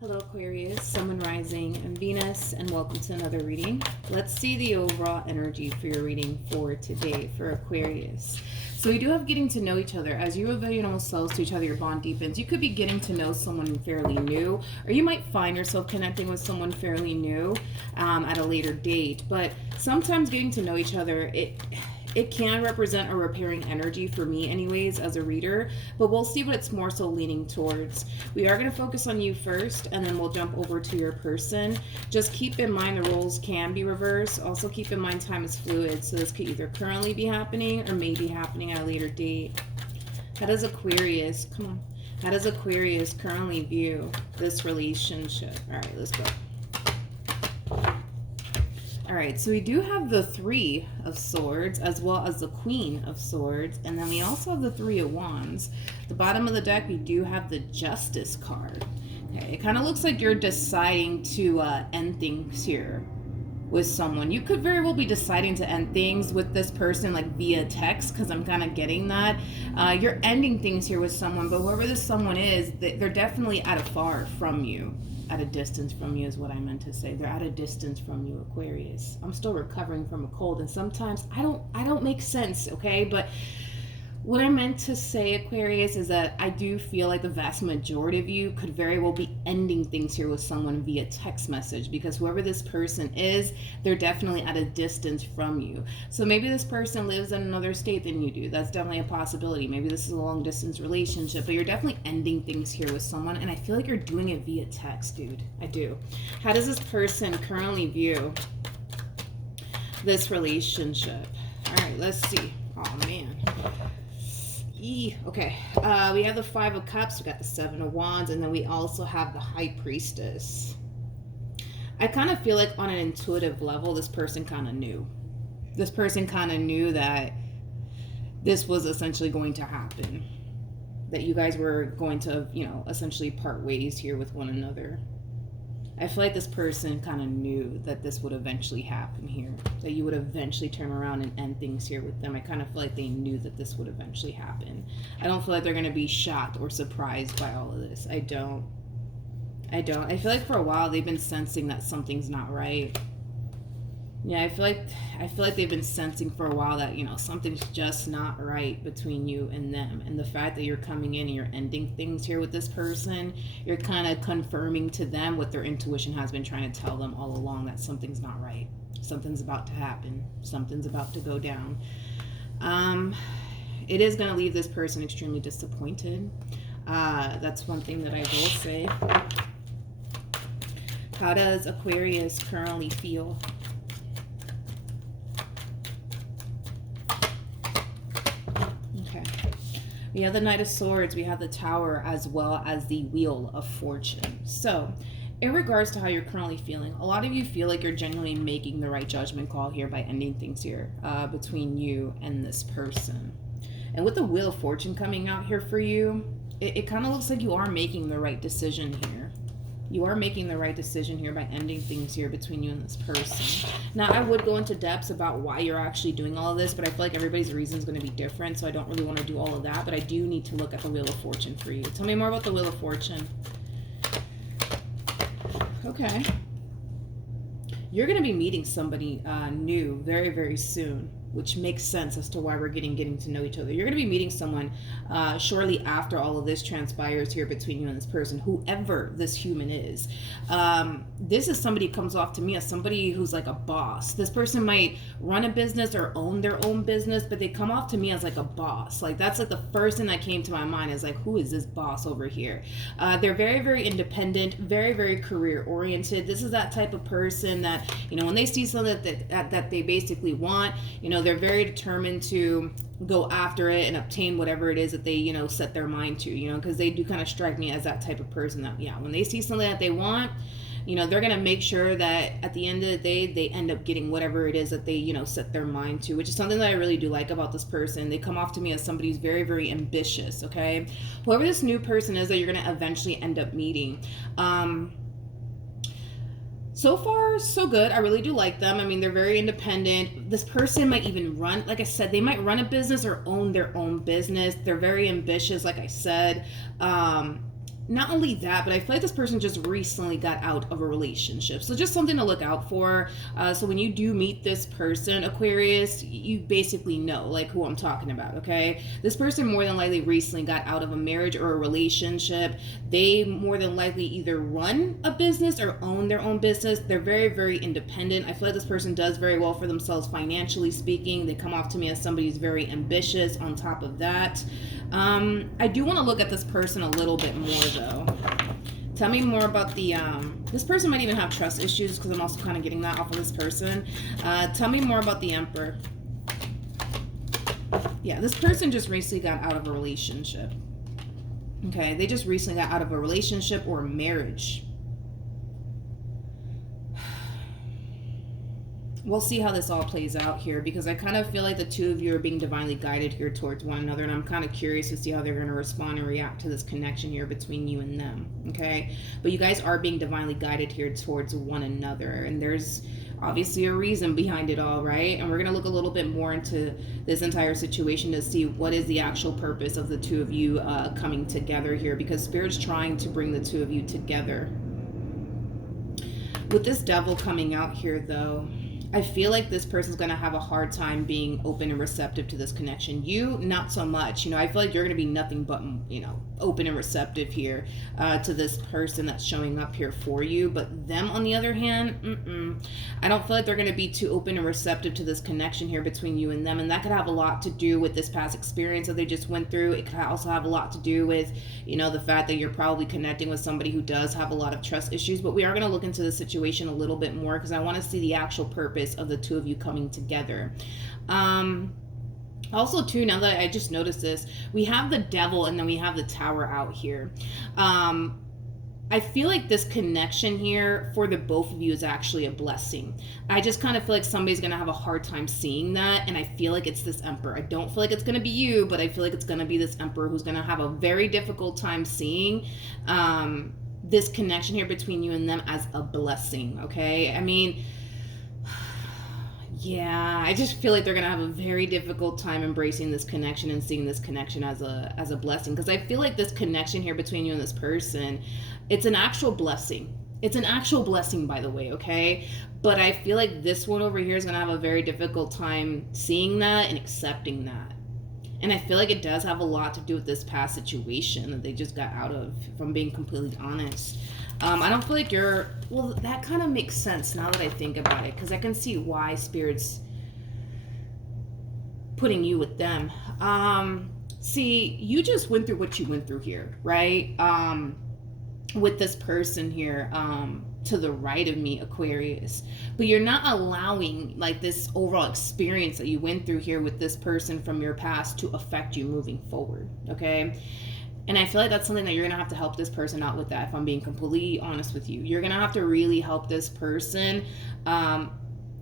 Hello Aquarius, Sun, Moon, Rising, and Venus, and welcome to another reading. Let's see the overall energy for your reading for today for Aquarius. So we do have getting to know each other. As you reveal your normal selves to each other, your bond deepens. You could be getting to know someone fairly new, or you might find yourself connecting with someone fairly new at a later date. But sometimes getting to know each other, it can represent a repairing energy for me anyways as a reader, but we'll see what it's more so leaning towards. We are going to focus on you first, and then we'll jump over to your person. Just keep in mind the roles can be reversed. Also keep in mind time is fluid, so this could either currently be happening or may be happening at a later date. How does Aquarius, how does Aquarius currently view this relationship? All right, let's go. All right, so we do have the Three of Swords as well as the Queen of Swords, and then we also have the Three of Wands. The bottom of the deck, we do have the Justice card. Okay, it kind of looks like you're deciding to end things here with someone. You could very well be deciding to end things with this person like via text, because I'm kind of getting that. You're ending things here with someone, but whoever this someone is, they're definitely at a far from you. At a distance from you is what I meant to say. They're at a distance from you, Aquarius. I'm still recovering from a cold, and sometimes I don't make sense, okay? But what I meant to say, Aquarius, is that I do feel like the vast majority of you could very well be ending things here with someone via text message, because whoever this person is, they're definitely at a distance from you. So maybe this person lives in another state than you do. That's definitely a possibility. Maybe this is a long distance relationship, but you're definitely ending things here with someone, and I feel like you're doing it via text, dude. I do. How does this person currently view this relationship? All right, let's see. Oh, man. Okay, we have the Five of Cups, we got the Seven of Wands, and then we also have the High Priestess. I kind of feel like on an intuitive level, this person kind of knew. This person kind of knew that this was essentially going to happen. That you guys were going to, essentially part ways here with one another. I feel like this person kind of knew that this would eventually happen here. That you would eventually turn around and end things here with them. I kind of feel like they knew that this would eventually happen. I don't feel like they're going to be shocked or surprised by all of this. I don't. I feel like for a while they've been sensing that something's not right. Yeah, I feel like they've been sensing for a while that, something's just not right between you and them. And the fact that you're coming in and you're ending things here with this person, you're kind of confirming to them what their intuition has been trying to tell them all along, that something's not right. Something's about to happen. Something's about to go down. It is going to leave this person extremely disappointed. That's one thing that I will say. How does Aquarius currently feel? We have the Knight of Swords, we have the Tower, as well as the Wheel of Fortune. So, in regards to how you're currently feeling, a lot of you feel like you're genuinely making the right judgment call here by ending things here between you and this person. And with the Wheel of Fortune coming out here for you, it kind of looks like you are making the right decision here. You are making the right decision here by ending things here between you and this person. Now, I would go into depths about why you're actually doing all of this, but I feel like everybody's reason is going to be different, so I don't really want to do all of that, but I do need to look at the Wheel of Fortune for you. Tell me more about the Wheel of Fortune. Okay. You're going to be meeting somebody new very, very soon, which makes sense as to why we're getting to know each other. You're going to be meeting someone shortly after all of this transpires here between you and this person, whoever this human is. This is somebody who comes off to me as somebody who's like a boss. This person might run a business or own their own business, but they come off to me as like a boss. Like, that's like the first thing that came to my mind is like, who is this boss over here? They're very, very independent, very, very career oriented. This is that type of person that, when they see something that they basically want, they're very determined to go after it and obtain whatever it is that they, set their mind to, because they do kind of strike me as that type of person that, when they see something that they want, they're going to make sure that at the end of the day, they end up getting whatever it is that they, set their mind to, which is something that I really do like about this person. They come off to me as somebody who's very, very ambitious, okay? Whoever this new person is that you're going to eventually end up meeting, so far, so good. I really do like them. I mean, they're very independent. This person might even run, like I said, they might run a business or own their own business. They're very ambitious, like I said. not only that, but I feel like this person just recently got out of a relationship. So just something to look out for. So when you do meet this person, Aquarius, you basically know like who I'm talking about, okay? This person more than likely recently got out of a marriage or a relationship. They more than likely either run a business or own their own business. They're very, very independent. I feel like this person does very well for themselves financially speaking. They come off to me as somebody who's very ambitious on top of that. I do want to look at this person a little bit more though. Tell me more about the, this person might even have trust issues because I'm also kind of getting that off of this person. Tell me more about the Emperor. Yeah, this person just recently got out of a relationship. Okay, they just recently got out of a relationship or a marriage. We'll see how this all plays out here because I kind of feel like the two of you are being divinely guided here towards one another, and I'm kind of curious to see how they're going to respond and react to this connection here between you and them, okay? But you guys are being divinely guided here towards one another, and there's obviously a reason behind it all, right? And we're going to look a little bit more into this entire situation to see what is the actual purpose of the two of you coming together here, because Spirit's trying to bring the two of you together. With this Devil coming out here, though, I feel like this person's going to have a hard time being open and receptive to this connection. You, not so much. You know, I feel like you're going to be nothing but, you know, open and receptive here to this person that's showing up here for you. But them, on the other hand, I don't feel like they're going to be too open and receptive to this connection here between you and them. And that could have a lot to do with this past experience that they just went through. It could also have a lot to do with, you know, the fact that you're probably connecting with somebody who does have a lot of trust issues. But we are going to look into the situation a little bit more because I want to see the actual purpose of the two of you coming together. Also too, now that I just noticed this, we have the Devil and then we have the Tower out here. I feel like this connection here for the both of you is actually a blessing. I just kind of feel like somebody's going to have a hard time seeing that, and I feel like it's this Emperor. I don't feel like it's going to be you, but I feel like it's going to be this Emperor who's going to have a very difficult time seeing this connection here between you and them as a blessing, okay? I mean, yeah, I just feel like they're gonna have a very difficult time embracing this connection and seeing this connection as a blessing, because I feel like this connection here between you and this person, it's an actual blessing. It's an actual blessing, by the way, okay? But I feel like this one over here is gonna have a very difficult time seeing that and accepting that. And I feel like it does have a lot to do with this past situation that they just got out of, if I'm being completely honest. I don't feel like you're... Well, that kind of makes sense now that I think about it, because I can see why Spirit's putting you with them. See, you just went through what you went through here, right? With this person here, to the right of me, Aquarius. But you're not allowing like this overall experience that you went through here with this person from your past to affect you moving forward, okay? And I feel like that's something that you're going to have to help this person out with that, if I'm being completely honest with you. You're going to have to really help this person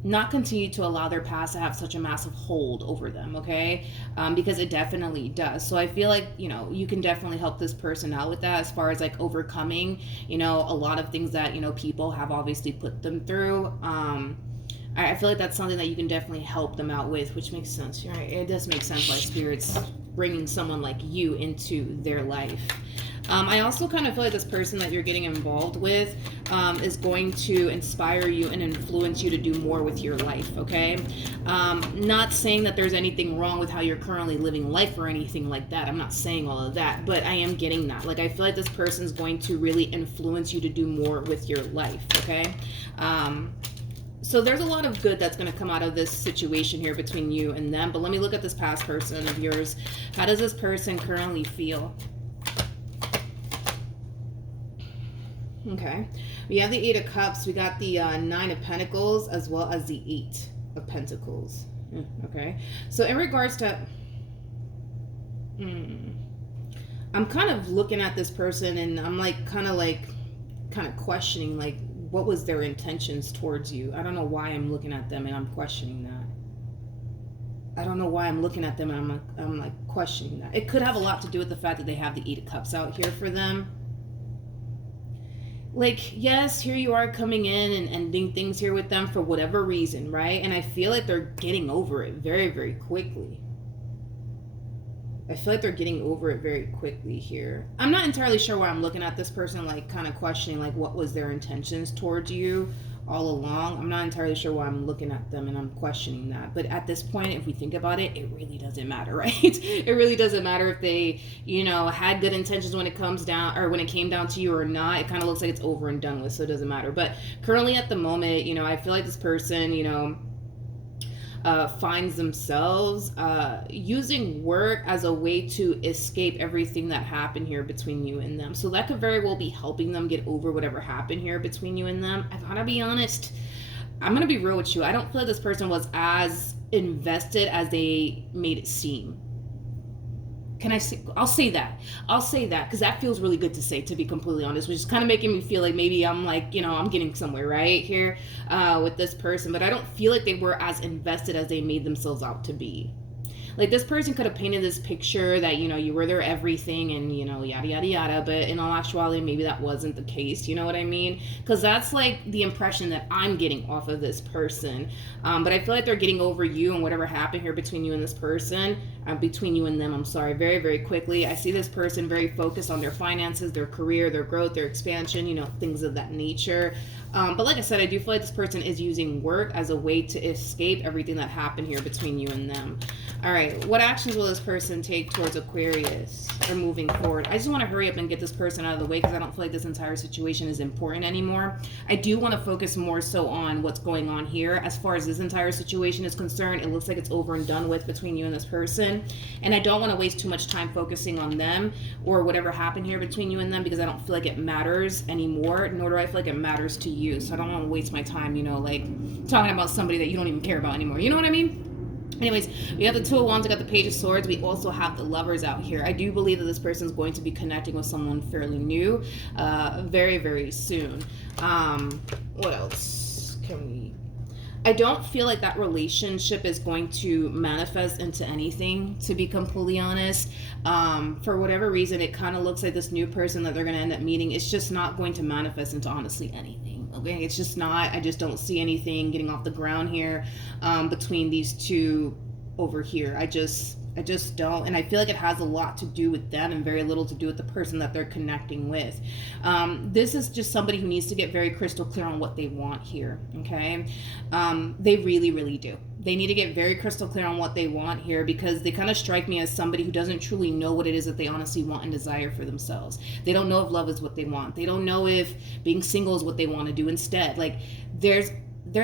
not continue to allow their past to have such a massive hold over them, okay? Because it definitely does. So I feel like, you know, you can definitely help this person out with that as far as like overcoming, you know, a lot of things that, you know, people have obviously put them through. I feel like that's something that you can definitely help them out with, which makes sense, right? It does make sense why Spirit's bringing someone like you into their life. I also kind of feel like this person that you're getting involved with is going to inspire you and influence you to do more with your life, okay? Not saying that there's anything wrong with how you're currently living life or anything like that. I'm not saying all of that, but I am getting that. Like, I feel like this person's going to really influence you to do more with your life, okay? So there's a lot of good that's going to come out of this situation here between you and them. But let me look at this past person of yours. How does this person currently feel? Okay. We have the Eight of Cups. We got the Nine of Pentacles as well as the Eight of Pentacles. Okay. So in regards to... I'm kind of looking at this person and I'm kind of questioning like, what was their intentions towards you? I don't know why I'm looking at them and I'm questioning that. I don't know why I'm looking at them and I'm like questioning that. It could have a lot to do with the fact that they have the Eight of Cups out here for them. Like, yes, here you are coming in and doing things here with them for whatever reason, right? And I feel like they're getting over it very, very quickly. I feel like they're getting over it very quickly here. I'm not entirely sure why I'm looking at this person, like, kind of questioning, like, what was their intentions towards you all along. I'm not entirely sure why I'm looking at them and I'm questioning that. But at this point, if we think about it, it really doesn't matter, right? It really doesn't matter if they, had good intentions when it comes down, or when it came down to you or not. It kind of looks like it's over and done with, so it doesn't matter. But currently at the moment, I feel like this person, finds themselves using work as a way to escape everything that happened here between you and them. So that could very well be helping them get over whatever happened here between you and them. I gotta be honest. I'm gonna be real with you. I don't feel like this person was as invested as they made it seem. Can I say? I'll say that because that feels really good to say, to be completely honest, which is kind of making me feel like maybe I'm like, I'm getting somewhere right here with this person, but I don't feel like they were as invested as they made themselves out to be. Like, this person could have painted this picture that, you were their everything and, yada, yada, yada. But in all actuality, maybe that wasn't the case. You know what I mean? Because that's, like, the impression that I'm getting off of this person. But I feel like they're getting over you and whatever happened here between you and this person. Between you and them, I'm sorry, very, very quickly. I see this person very focused on their finances, their career, their growth, their expansion, things of that nature. But like I said, I do feel like this person is using work as a way to escape everything that happened here between you and them. All right, what actions will this person take towards Aquarius or moving forward? I just want to hurry up and get this person out of the way because I don't feel like this entire situation is important anymore. I do want to focus more so on what's going on here. As far as this entire situation is concerned, it looks like it's over and done with between you and this person. And I don't want to waste too much time focusing on them or whatever happened here between you and them because I don't feel like it matters anymore, nor do I feel like it matters to you. So I don't want to waste my time, like talking about somebody that you don't even care about anymore. You know what I mean? Anyways, we have the Two of Wands, we got the Page of Swords. We also have the Lovers out here. I do believe that this person is going to be connecting with someone fairly new very, very soon. What else can we... I don't feel like that relationship is going to manifest into anything, to be completely honest. For whatever reason, it kind of looks like this new person that they're going to end up meeting, it's just not going to manifest into honestly anything. Okay, it's just not. I just don't see anything getting off the ground here between these two over here. I just don't, and I feel like it has a lot to do with them and very little to do with the person that they're connecting with. This is just somebody who needs to get very crystal clear on what they want here. Okay, they really, really do. They need to get very crystal clear on what they want here because they kind of strike me as somebody who doesn't truly know what it is that they honestly want and desire for themselves. They don't know if love is what they want. They don't know if being single is what they want to do instead. Like, there's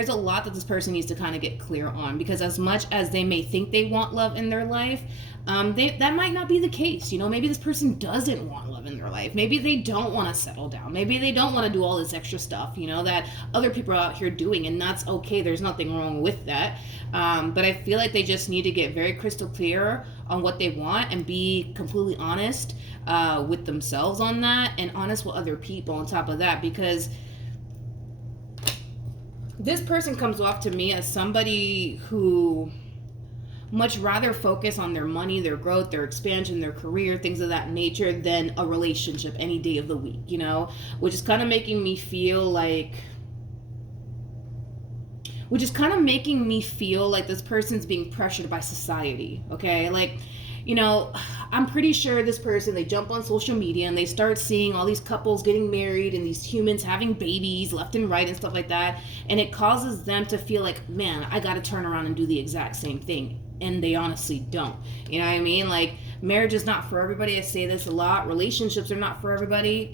a lot that this person needs to kind of get clear on because as much as they may think they want love in their life, that might not be the case. Maybe this person doesn't want love in their life. Maybe they don't want to settle down. Maybe they don't want to do all this extra stuff, that other people are out here doing, and that's okay. There's nothing wrong with that. But I feel like they just need to get very crystal clear on what they want and be completely honest with themselves on that and honest with other people on top of that, because this person comes off to me as somebody who much rather focus on their money, their growth, their expansion, their career, things of that nature than a relationship any day of the week, which is kind of making me feel like this person's being pressured by society, okay? Like, I'm pretty sure this person, they jump on social media and they start seeing all these couples getting married and these humans having babies left and right and stuff like that. And it causes them to feel like, man, I got to turn around and do the exact same thing. And they honestly don't. You know what I mean? Like, marriage is not for everybody. I say this a lot. Relationships are not for everybody,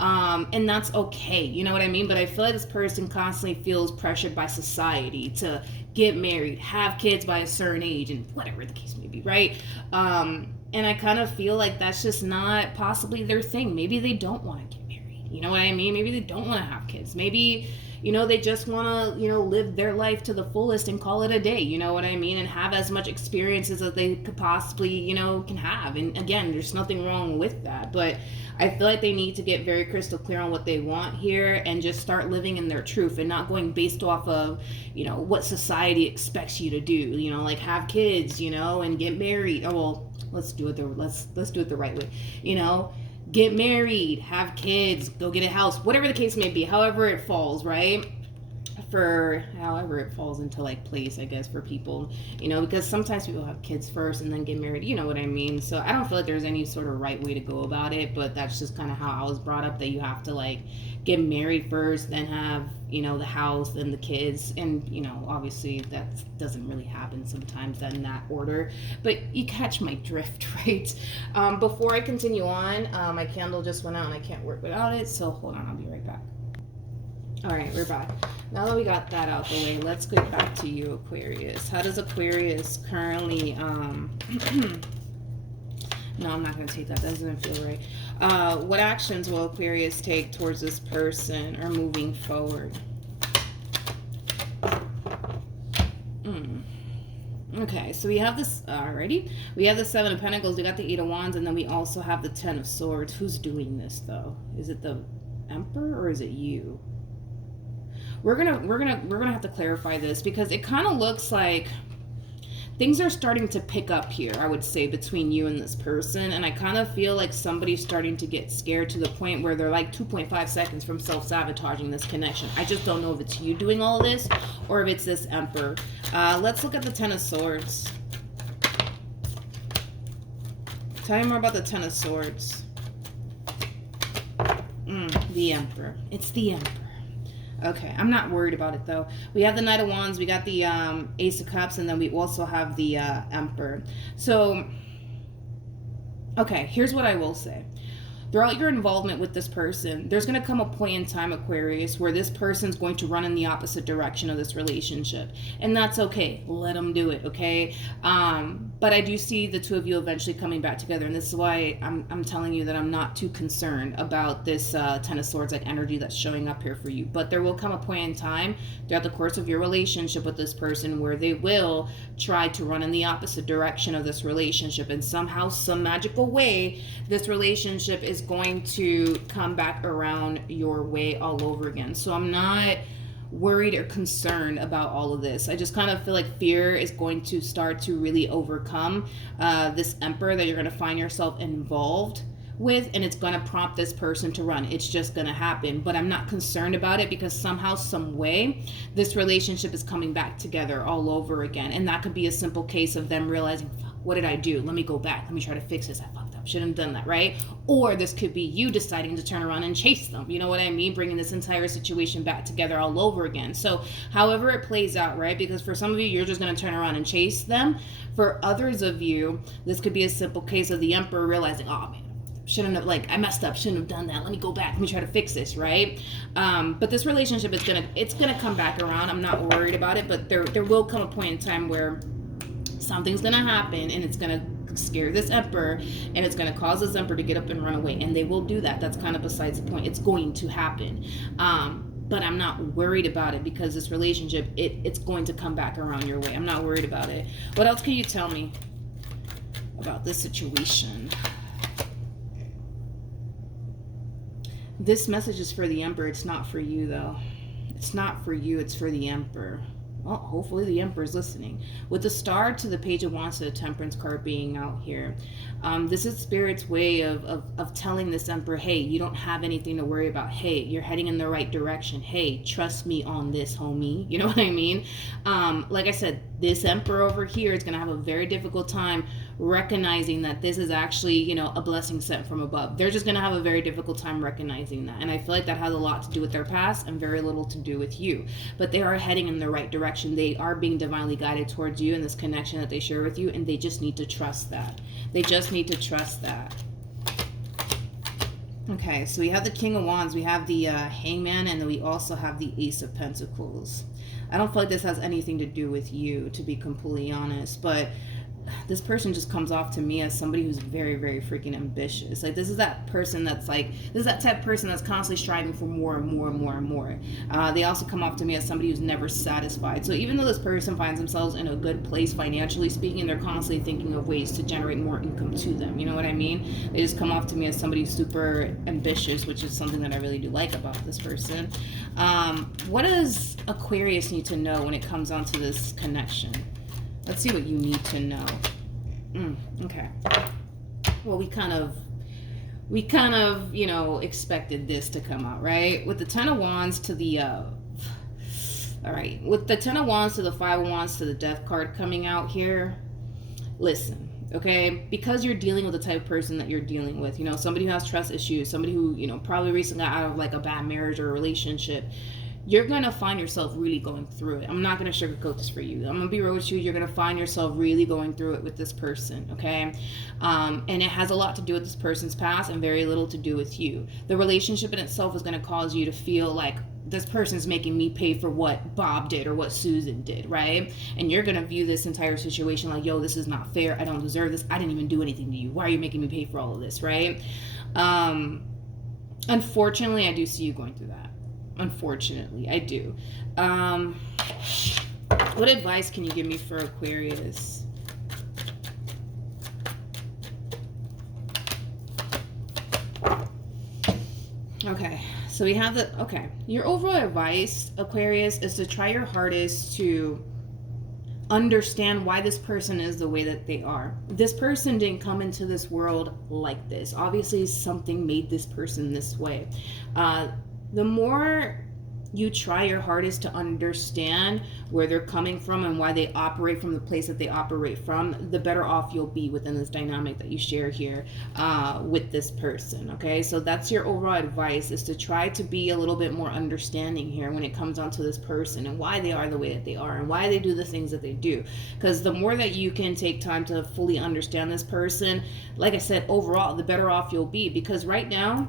and that's okay. You know what I mean? But I feel like this person constantly feels pressured by society to get married, have kids by a certain age, and whatever the case may be, right? And I kind of feel like that's just not possibly their thing. Maybe they don't want to get married. You know what I mean? Maybe they don't want to have kids. Maybe, they just want to, live their life to the fullest and call it a day. You know what I mean? And have as much experiences as they could possibly, can have. And again, there's nothing wrong with that. But I feel like they need to get very crystal clear on what they want here and just start living in their truth and not going based off of, what society expects you to do. Like have kids, and get married. Oh, well, let's do it the right way. Get married, have kids, go get a house, whatever the case may be, however it falls, right? for however it falls into like place, I guess, for people, you know, because sometimes people have kids first and then get married, you know what I mean? So I don't feel like there's any sort of right way to go about it, but that's just kind of how I was brought up, that you have to like get married first, then have, you know, the house, then the kids, and you know, obviously that doesn't really happen sometimes in that order, but you catch my drift. Right? Before I continue on, my candle just went out and I can't work without it, so hold on, I'll be right back. All right, we're back. Now that we got that out the way, let's get back to you, Aquarius. How does Aquarius currently, no, I'm not going to take that. That doesn't feel right. What actions will Aquarius take towards this person or moving forward? Okay, so we have this already. We have the Seven of Pentacles, we got the Eight of Wands, and then we also have the Ten of Swords. Who's doing this though? Is it the Emperor or is it you? We're gonna have to clarify this, because it kind of looks like things are starting to pick up here, I would say, between you and this person. And I kind of feel like somebody's starting to get scared to the point where they're like 2.5 seconds from self-sabotaging this connection. I just don't know if it's you doing all of this or if it's this Emperor. Let's look at the Ten of Swords. Tell me more about the Ten of Swords. The Emperor. It's the Emperor. Okay, I'm not worried about it though. We have the Knight of Wands, we got the Ace of Cups, and then we also have the Emperor. So, okay, here's what I will say. Throughout your involvement with this person, there's going to come a point in time, Aquarius, where this person's going to run in the opposite direction of this relationship. And that's okay. Let them do it, okay? But I do see the two of you eventually coming back together. And this is why I'm telling you that I'm not too concerned about this Ten of Swords like energy that's showing up here for you. But there will come a point in time throughout the course of your relationship with this person where they will try to run in the opposite direction of this relationship. And somehow, some magical way, this relationship is going to come back around your way all over again. So I'm not worried or concerned about all of this. I just kind of feel like fear is going to start to really overcome this Emperor that you're going to find yourself involved with, and it's going to prompt this person to run. It's just going to happen. But I'm not concerned about it, because somehow, some way, this relationship is coming back together all over again. And that could be a simple case of them realizing, what did I do? Let me go back. Let me try to fix this. I fucked up. Shouldn't have done that, right? Or this could be you deciding to turn around and chase them. You know what I mean? Bringing this entire situation back together all over again. So however it plays out, right? Because for some of you, you're just going to turn around and chase them. For others of you, this could be a simple case of the Emperor realizing, oh man, shouldn't have, like, I messed up, shouldn't have done that, let me go back, let me try to fix this, right? But this relationship is gonna come back around. I'm not worried about it, but there will come a point in time where something's gonna happen and it's gonna scare this Emperor, and it's going to cause this Emperor to get up and run away, and they will do that. That's kind of besides the point. It's going to happen, but I'm not worried about it, because this relationship, it's going to come back around your way. I'm not worried about it. What else can you tell me about this situation? This message is for the Emperor. It's not for you though. It's not for you, it's for the Emperor. Well, hopefully the Emperor's listening. With the Star to the Page of Wands to the Temperance card being out here, this is Spirit's way of telling this Emperor, hey, you don't have anything to worry about. Hey, you're heading in the right direction. Hey, trust me on this, homie. You know what I mean? Like I said, this Emperor over here is going to have a very difficult time recognizing that this is actually, you know, a blessing sent from above. They're just going to have a very difficult time recognizing that. And I feel like that has a lot to do with their past and very little to do with you. But they are heading in the right direction. They are being divinely guided towards you and this connection that they share with you. And they just need to trust that. They just need to trust that. Okay, so we have the King of Wands, we have the Hangman, and then we also have the Ace of Pentacles. I don't feel like this has anything to do with you, to be completely honest, but this person just comes off to me as somebody who's very, very freaking ambitious. Like, this is that person that's like, this is that type of person that's constantly striving for more and more and more and more. They also come off to me as somebody who's never satisfied. So even though this person finds themselves in a good place financially speaking, they're constantly thinking of ways to generate more income to them. You know what I mean? They just come off to me as somebody super ambitious, which is something that I really do like about this person. What does Aquarius need to know when it comes down to this connection? Let's see what you need to know. Okay. Well, we kind of, you know, expected this to come out, right? With the Ten of Wands to the All right, with the 10 of Wands to the 5 of Wands to the Death card coming out here, listen, okay, because you're dealing with the type of person that you're dealing with, you know, somebody who has trust issues, somebody who, you know, probably recently got out of like a bad marriage or a relationship, you're going to find yourself really going through it. I'm not going to sugarcoat this for you. I'm going to be real with you. You're going to find yourself really going through it with this person, okay? And it has a lot to do with this person's past and very little to do with you. The relationship in itself is going to cause you to feel like this person's making me pay for what Bob did or what Susan did, right? And you're going to view this entire situation like, yo, this is not fair. I don't deserve this. I didn't even do anything to you. Why are you making me pay for all of this, right? Unfortunately, I do see you going through that. Unfortunately, I do. What advice can you give me for Aquarius? Okay, so we have the, okay. Your overall advice, Aquarius, is to try your hardest to understand why this person is the way that they are. This person didn't come into this world like this. Obviously, something made this person this way. The more you try your hardest to understand where they're coming from and why they operate from the place that they operate from, the better off you'll be within this dynamic that you share here with this person, okay? So that's your overall advice, is to try to be a little bit more understanding here when it comes down to this person and why they are the way that they are and why they do the things that they do. Because the more that you can take time to fully understand this person, like I said, overall, the better off you'll be. Because right now,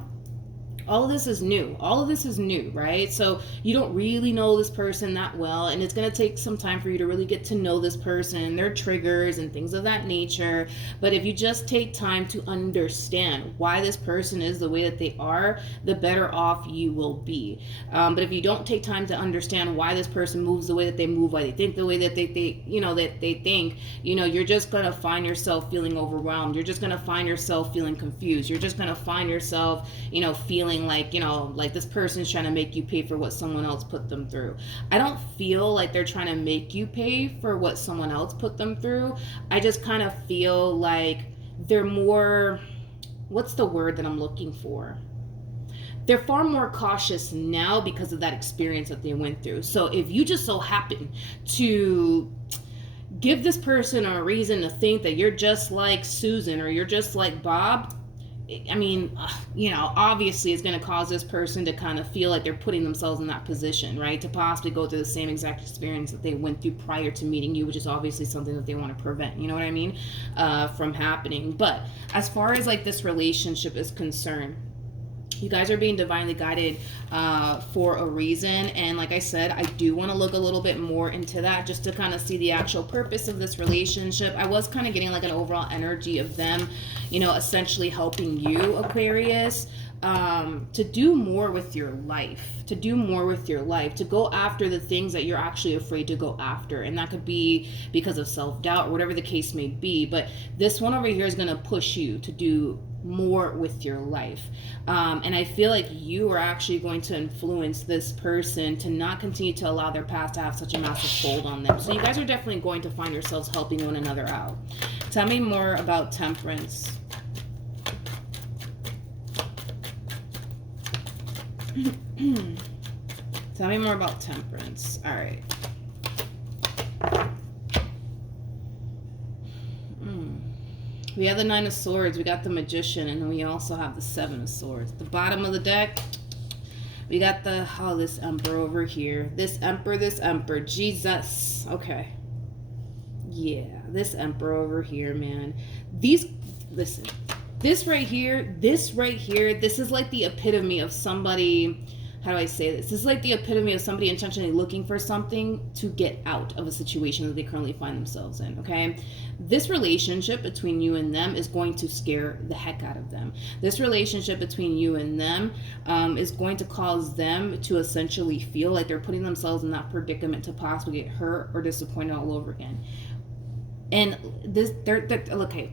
all of this is new. All of this is new, right? So you don't really know this person that well, and it's going to take some time for you to really get to know this person, their triggers and things of that nature. But if you just take time to understand why this person is the way that they are, the better off you will be. But if you don't take time to understand why this person moves the way that they move, why they think the way that they think, you're just going to find yourself feeling overwhelmed. You're just going to find yourself feeling confused. You're just going to find yourself, feeling like this person's trying to make you pay for what someone else put them through. I don't feel like they're trying to make you pay for what someone else put them through. I just kind of feel like they're more, what's the word that I'm looking for? They're far more cautious now because of that experience that they went through. So if you just so happen to give this person a reason to think that you're just like Susan or you're just like Bob, I mean, obviously it's going to cause this person to kind of feel like they're putting themselves in that position, right? To possibly go through the same exact experience that they went through prior to meeting you, which is obviously something that they want to prevent, you know what I mean? From happening. But as far as like this relationship is concerned, you guys are being divinely guided for a reason. And like I said, I do want to look a little bit more into that just to kind of see the actual purpose of this relationship. I was kind of getting like an overall energy of them, essentially helping you, Aquarius, to do more with your life, to go after the things that you're actually afraid to go after. And that could be because of self-doubt or whatever the case may be. But this one over here is going to push you to do more with your life. And I feel like you are actually going to influence this person to not continue to allow their past to have such a massive hold on them. So you guys are definitely going to find yourselves helping one another out. Tell me more about Temperance. Tell me more about Temperance. All right. We have the Nine of Swords, we got the Magician, and then we also have the Seven of Swords. The bottom of the deck, we got this Emperor over here. This Emperor, Jesus. Okay. Yeah, this Emperor over here, man. Listen, this right here, this is like the epitome of somebody, how do I say this? This is like the epitome of somebody intentionally looking for something to get out of a situation that they currently find themselves in, okay? This relationship between you and them is going to scare the heck out of them. This relationship between you and them is going to cause them to essentially feel like they're putting themselves in that predicament to possibly get hurt or disappointed all over again. And okay.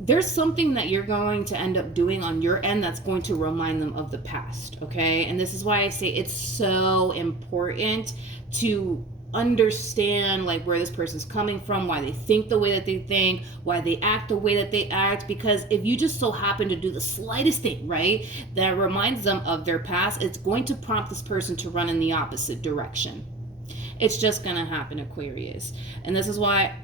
There's something that you're going to end up doing on your end that's going to remind them of the past, okay? And this is why I say it's so important to understand like where this person's coming from, why they think the way that they think, why they act the way that they act. Because if you just so happen to do the slightest thing, right, that reminds them of their past, it's going to prompt this person to run in the opposite direction. It's just going to happen, Aquarius. And this is why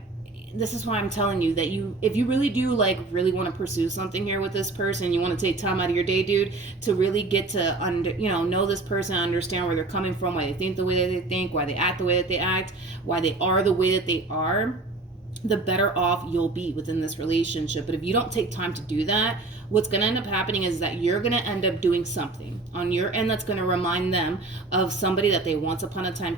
I'm telling you that if you really do really want to pursue something here with this person, you want to take time out of your day, dude, to really get to know this person, understand where they're coming from, why they think the way that they think, why they act the way that they act, why they are the way that they are, the better off you'll be within this relationship. But if you don't take time to do that, what's going to end up happening is that you're going to end up doing something on your end that's going to remind them of somebody that they once upon a time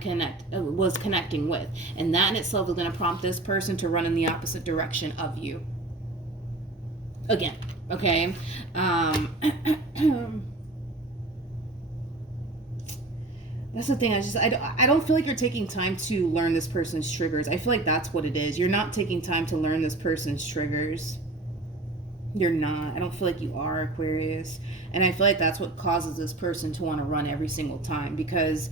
was connecting with. And that in itself is going to prompt this person to run in the opposite direction of you. Again, okay? That's the thing. I don't feel like you're taking time to learn this person's triggers. I feel like that's what it is. You're not taking time to learn this person's triggers. You're not. I don't feel like you are, Aquarius. And I feel like that's what causes this person to want to run every single time, because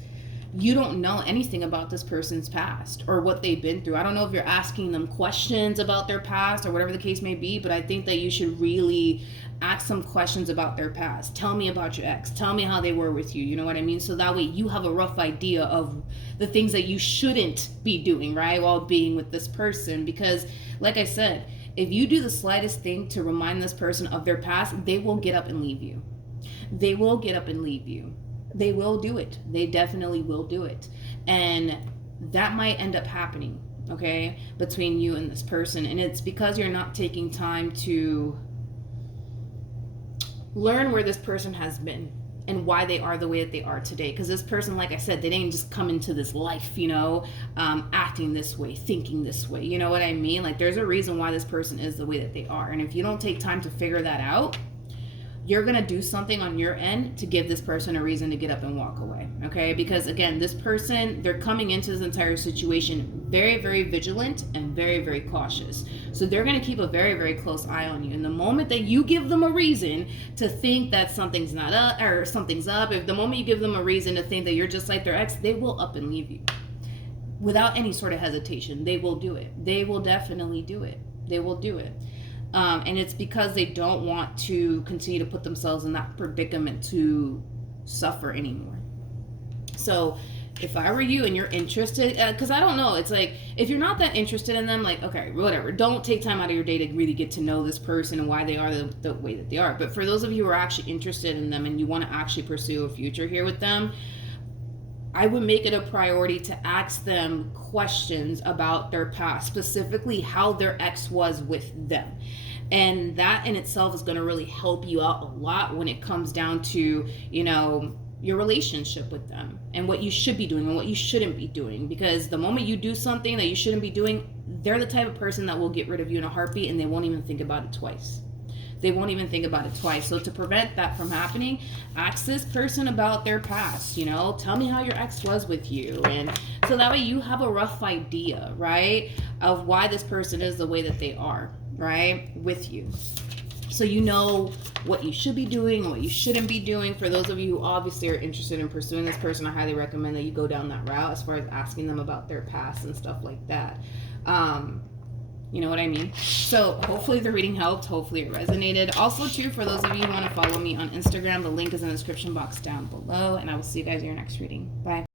you don't know anything about this person's past or what they've been through. I don't know if you're asking them questions about their past or whatever the case may be, but I think that you should really ask some questions about their past. Tell me about your ex. Tell me how they were with you. You know what I mean? So that way you have a rough idea of the things that you shouldn't be doing, right, while being with this person. Because, like I said, if you do the slightest thing to remind this person of their past, they will get up and leave you. They will get up and leave you. They will do it. They definitely will do it. And that might end up happening, okay, between you and this person. And it's because you're not taking time to learn where this person has been and why they are the way that they are today. Because this person, like I said, they didn't just come into this life, acting this way, thinking this way. You know what I mean? Like, there's a reason why this person is the way that they are. And if you don't take time to figure that out, you're going to do something on your end to give this person a reason to get up and walk away, okay? Because, again, this person, they're coming into this entire situation very, very vigilant and very, very cautious. So they're going to keep a very, very close eye on you. And the moment that you give them a reason to think that something's not up or something's up, if the moment you give them a reason to think that you're just like their ex, they will up and leave you. Without any sort of hesitation, they will do it. They will definitely do it. They will do it. And it's because they don't want to continue to put themselves in that predicament to suffer anymore. So if I were you and you're interested, because I don't know, it's like, if you're not that interested in them, like, okay, whatever, don't take time out of your day to really get to know this person and why they are the way that they are. But for those of you who are actually interested in them and you want to actually pursue a future here with them, I would make it a priority to ask them questions about their past, specifically how their ex was with them. And that in itself is going to really help you out a lot when it comes down to, your relationship with them and what you should be doing and what you shouldn't be doing. Because the moment you do something that you shouldn't be doing, they're the type of person that will get rid of you in a heartbeat, and they won't even think about it twice. They won't even think about it twice. So to prevent that from happening, ask this person about their past, tell me how your ex was with you. And so that way you have a rough idea, right, of why this person is the way that they are, right, with you. So you know what you should be doing and what you shouldn't be doing. For those of you who obviously are interested in pursuing this person, I highly recommend that you go down that route as far as asking them about their past and stuff like that. You know what I mean? So hopefully the reading helped. Hopefully it resonated. Also, too, for those of you who want to follow me on Instagram, the link is in the description box down below. And I will see you guys in your next reading. Bye.